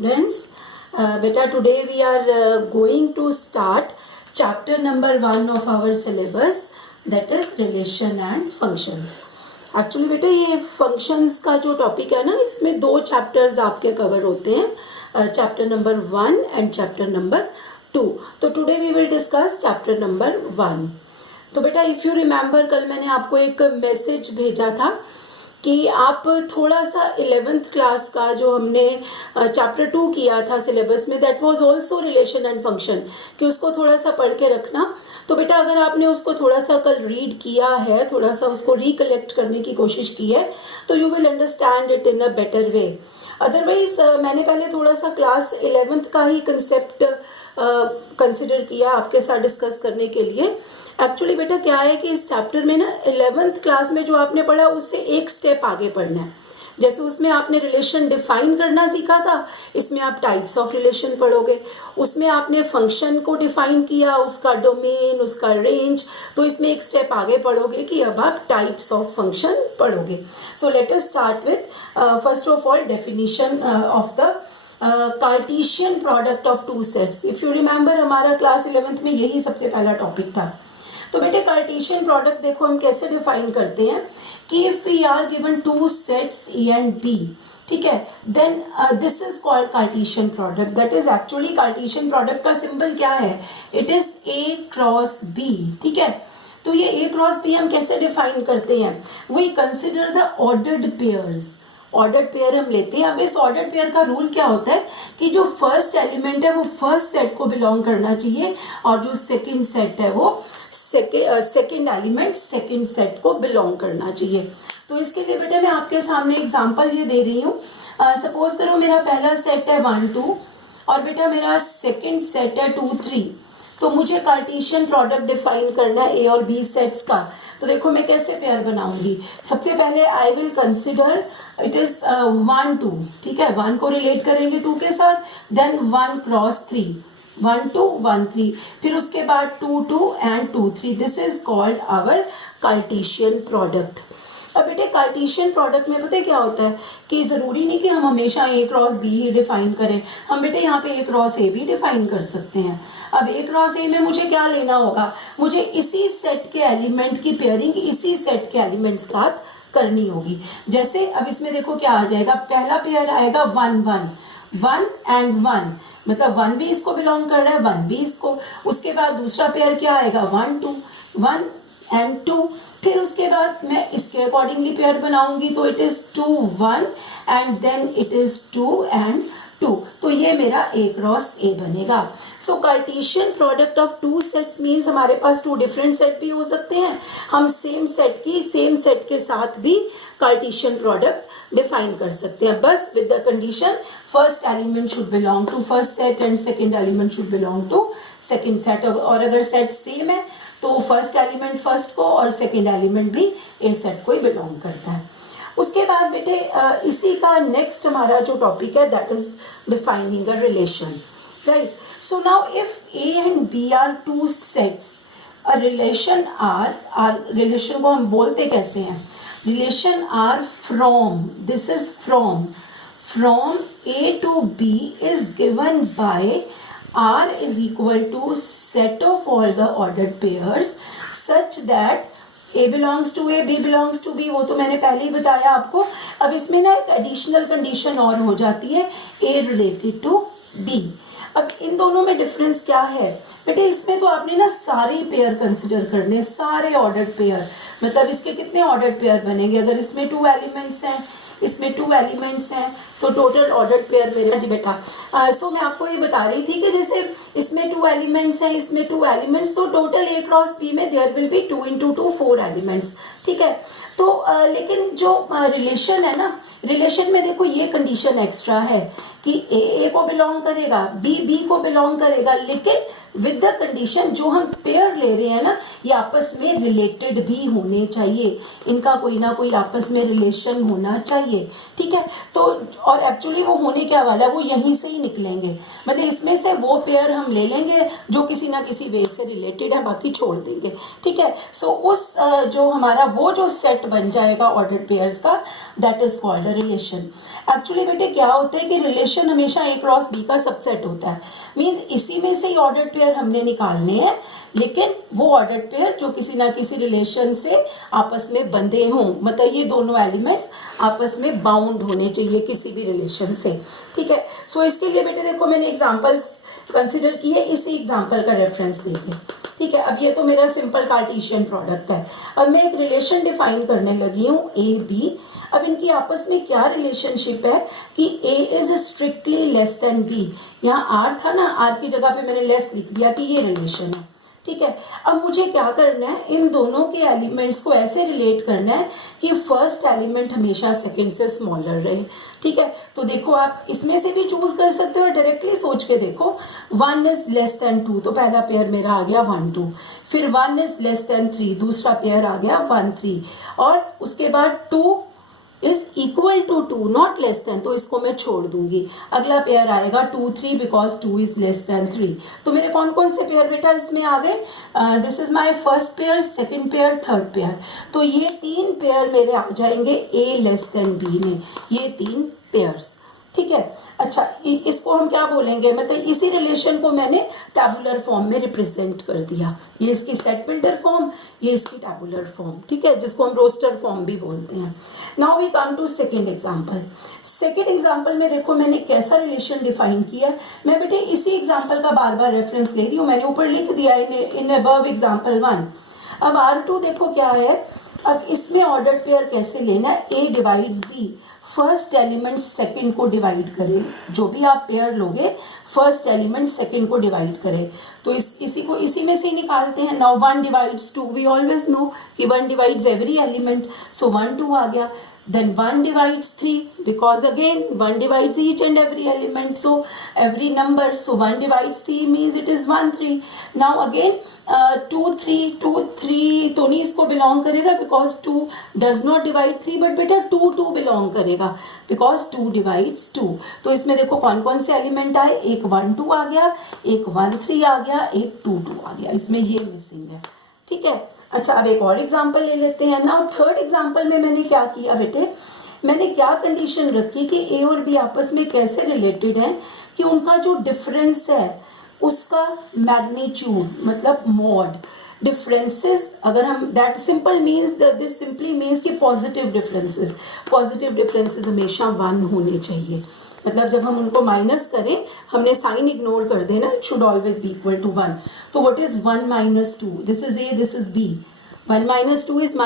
students. Beta, today we are going to start chapter number 1 of our syllabus, that is relation and functions. Actually बेटा ये functions का जो topic है ना, इसमें दो चैप्टर्स आपके कवर होते हैं, chapter number 1 and chapter number 2. तो today we will discuss chapter number 1. तो बेटा इफ यू रिमेम्बर, कल मैंने आपको एक मैसेज भेजा था कि आप थोड़ा सा 11th क्लास का जो हमने चैप्टर 2 किया था सिलेबस में, that was also relation and function, कि उसको थोड़ा सा पढ़ के रखना. तो बेटा अगर आपने उसको थोड़ा सा कल रीड किया है, थोड़ा सा उसको रिकलेक्ट करने की कोशिश की है, तो you will understand it in a better way. Otherwise मैंने पहले थोड़ा सा क्लास 11th का ही कंसेप्ट कंसिडर किया आपके साथ डिस्कस करने के लिए. एक्चुअली बेटा क्या है कि इस चैप्टर में ना 11th क्लास में जो आपने पढ़ा उससे एक स्टेप आगे पढ़ना है. जैसे उसमें आपने रिलेशन डिफाइन करना सीखा था, इसमें आप टाइप्स ऑफ रिलेशन पढ़ोगे. उसमें आपने फंक्शन को डिफाइन किया, उसका डोमेन, उसका रेंज. तो इसमें एक स्टेप आगे पढ़ोगे कि अब आप टाइप्स ऑफ फंक्शन पढ़ोगे. So let us start with first of all definition of the Cartesian product of two sets. If you remember, हमारा क्लास 11th में यही सबसे पहला टॉपिक था. तो बेटे कार्टेशियन प्रोडक्ट देखो हम कैसे डिफाइन करते हैं कि if we are given two sets A and B, ठीक है, then this is called Cartesian product. That is actually Cartesian product का सिंबल क्या है? It is A cross B. ठीक है, तो ये ए क्रॉस बी हम कैसे डिफाइन करते हैं? We consider the ordered pairs. Ordered pair हम लेते हैं. अब इस ऑर्डर्ड पेयर का रूल क्या होता है कि जो फर्स्ट एलिमेंट है वो फर्स्ट सेट को बिलोंग करना चाहिए, और जो सेकंड सेट है वो सेकंड एलिमेंट सेकंड सेट को बिलोंग करना चाहिए. तो इसके लिए बेटा मैं आपके सामने एग्जांपल ये दे रही हूँ. सपोज करो मेरा पहला सेट है 1 2 और बेटा मेरा सेकंड सेट है 2 3. तो मुझे कार्टेशियन प्रोडक्ट डिफाइन करना है ए और बी सेट्स का. तो देखो मैं कैसे पेयर बनाऊंगी. सबसे पहले I will consider it is 1 2. ठीक है, 1 को रिलेट करेंगे 2 के साथ, देन 1 क्रॉस 3, 1 2 1 3, फिर उसके बाद 2 2 and 2 3. This is called our Cartesian product. अब बेटे कार्टेशियन प्रोडक्ट में पता है क्या होता है कि जरूरी नहीं कि हम हमेशा ए क्रॉस बी ही डिफाइन करें. हम बेटे यहाँ पे ए क्रॉस ए भी डिफाइन कर सकते हैं. अब ए क्रॉस ए में मुझे क्या लेना होगा? मुझे इसी सेट के एलिमेंट की पेयरिंग इसी सेट के एलिमेंट्स के साथ करनी होगी. जैसे अब इसमें देखो क्या आ जाएगा. पहला पेयर आएगा 1 1 1 एंड 1, मतलब 1 भी इसको बिलोंग कर रहा है, 1 भी इसको. उसके बाद दूसरा पेयर क्या आएगा? 1 2 1 एंड 2. फिर उसके बाद मैं इसके अकॉर्डिंगली पेयर बनाऊंगी. तो it is 2 1 and then it is 2 and 2. तो ये मेरा ए क्रॉस ए बनेगा. So Cartesian product of two sets means हमारे पास 2 डिफरेंट सेट भी हो सकते हैं. हम सेम सेट के साथ भी कार्टेशियन प्रोडक्ट डिफाइन कर सकते हैं, बस with the condition first element should belong to first set and second element should belong to second set. और अगर सेट सेम है तो फर्स्ट एलिमेंट फर्स्ट को और सेकंड एलिमेंट भी ए सेट को ही बिलोंग करता है. उसके बाद बेटे इसी का नेक्स्ट हमारा जो टॉपिक है that is defining a relation. Right, so now if A and B are two sets, a relation R relation को हम बोलते कैसे हैं? Relation R from, this is from A to B is given by R is equal to set of all the ordered pairs such that A belongs to A, B belongs to B. वो तो मैंने पहले ही बताया आपको. अब इसमें ना एक एडिशनल कंडीशन और हो जाती है, A related to B. अब इन दोनों में डिफरेंस क्या है बेटे? इसमें तो आपने ना सारे पेयर कंसिडर करने, सारे ऑर्डर्ड पेयर. मतलब इसके कितने ऑर्डर्ड पेयर बनेंगे? अगर इसमें 2 एलिमेंट्स हैं, इसमें 2 एलिमेंट्स हैं, तो टोटल ऑर्डर्ड पेयर मेरा जी बेटा. सो मैं आपको ये बता रही थी कि जैसे इसमें 2 एलिमेंट्स हैं, इसमें 2 एलिमेंट्स, तो टोटल ए क्रॉस बी में there will be 2 into 2 4 elements. ठीक है, तो लेकिन जो रिलेशन है ना, रिलेशन में देखो ये कंडीशन एक्स्ट्रा है कि ए को बिलोंग करेगा, बी को बिलोंग करेगा, लेकिन विद द कंडीशन जो हम पेयर ले रहे हैं ना, ये आपस में रिलेटेड भी होने चाहिए. इनका कोई ना कोई आपस में रिलेशन होना चाहिए. ठीक है, तो और एक्चुअली वो होने क्या वाला है, वो यहीं से ही निकलेंगे. मतलब इसमें से वो पेयर हम ले लेंगे जो किसी ना किसी वे से रिलेटेड है, बाकी छोड़ देंगे. ठीक है, सो उस जो हमारा वो जो सेट बन जाएगा ऑर्डर्ड पेयर्स का, that is called a relation. Actually बेटे क्या होता है कि रिलेशन रिलेशन हमेशा A क्रॉस B का सबसेट होता है, मीन्स इसी में से ही ऑर्डर्ड पेयर हमने निकालने हैं, लेकिन वो ऑर्डर्ड पेयर जो किसी ना किसी रिलेशन से आपस में बंधे हों, मतलब ये दोनों एलिमेंट्स आपस में बाउंड होने चाहिए किसी भी रिलेशन से, ठीक है। सो इसके लिए बेटे देखो मैंने एग्जांपल्स कंसिडर किए, इसी एग्जांपल का रेफरेंस लेके, ठीक है। अब ये तो मेरा सिंपल कार्टेशियन प्रोडक्ट है। अब मैं एक रिलेशन डिफाइन करने लगी हूँ ए बी। अब इनकी आपस में क्या रिलेशनशिप है कि A is strictly less than B। यहाँ R था ना, R की जगह पे मैंने लेस लिख दिया कि ये रिलेशन है, ठीक है। अब मुझे क्या करना है, इन दोनों के एलिमेंट्स को ऐसे रिलेट करना है कि फर्स्ट एलिमेंट हमेशा सेकंड से स्मॉलर रहे, ठीक है। तो देखो आप इसमें से भी चूज कर सकते हो, डायरेक्टली सोच के देखो। 1 इज लेस देन 2, तो पहला पेयर मेरा आ गया 1 2। फिर 1 इज लेस देन 3, दूसरा पेयर आ गया 1 3। और उसके बाद 2 is equal to 2 not less than, तो इसको मैं छोड़ दूंगी। अगला पेयर आएगा 2 3 बिकॉज 2 इज लेस देन 3। तो मेरे कौन कौन से पेयर बेटा इसमें आ गए, this is my first pair, second pair, third pair. तो ये 3 पेयर मेरे आ जाएंगे A लेस देन B में, ये 3 पेयर्स, ठीक है। अच्छा इसको हम क्या बोलेंगे, मतलब इसी रिलेशन को मैंने टैबुलर फॉर्म में रिप्रेजेंट कर दिया। ये इसकी सेट बिल्डर फॉर्म, ये इसकी टैबुलर फॉर्म, ठीक है, जिसको हम रोस्टर फॉर्म भी बोलते हैं। Now we come to second example. Second example में देखो मैंने कैसा रिलेशन डिफाइन किया। मैं बेटे इसी एग्जाम्पल का बार बार रेफरेंस ले रही हूँ, मैंने ऊपर लिख दिया इन अबव एग्जाम्पल 1। अब R2 देखो क्या है, अब इसमें ऑर्डर्ड पेयर कैसे लेना है, A divides B, first element second को डिवाइड करे। जो भी आप पेयर लोगे फर्स्ट एलिमेंट सेकंड को डिवाइड करे, तो इसी में से ही निकालते हैं। Now 1 divides 2, we always know कि 1 डिवाइड्स एवरी एलिमेंट, सो 1 2 आ गया। Then 1 divides 3 because again 1 divides each and every element, so every number, so 1 divides 3 means it is 1 3. Now again 2 3 तो नहीं इसको belong करेगा because 2 does not divide 3, but बेटा 2 2 belong करेगा because 2 divides 2। तो इसमें देखो कौन कौन से एलिमेंट आए, एक 1 2 आ गया, एक 1 3 आ गया, एक 2 2 आ गया, इसमें ये मिसिंग है, ठीक है। अच्छा अब एक और एग्जाम्पल ले लेते हैं। नाउ थर्ड एग्जाम्पल में मैंने क्या किया बेटे, मैंने क्या कंडीशन रखी कि A और B आपस में कैसे रिलेटेड हैं कि उनका जो डिफरेंस है उसका मैग्नीट्यूड मतलब मॉड डिफरेंसेस, अगर हम that simple means this simply means कि पॉजिटिव डिफरेंसेस हमेशा 1 होने चाहिए। मतलब जब हम उनको माइनस करें हमने साइन इग्नोर कर देना, it should always be equal to 1। तो what is 1 - 2, this is A, this is B, 1 - 2 is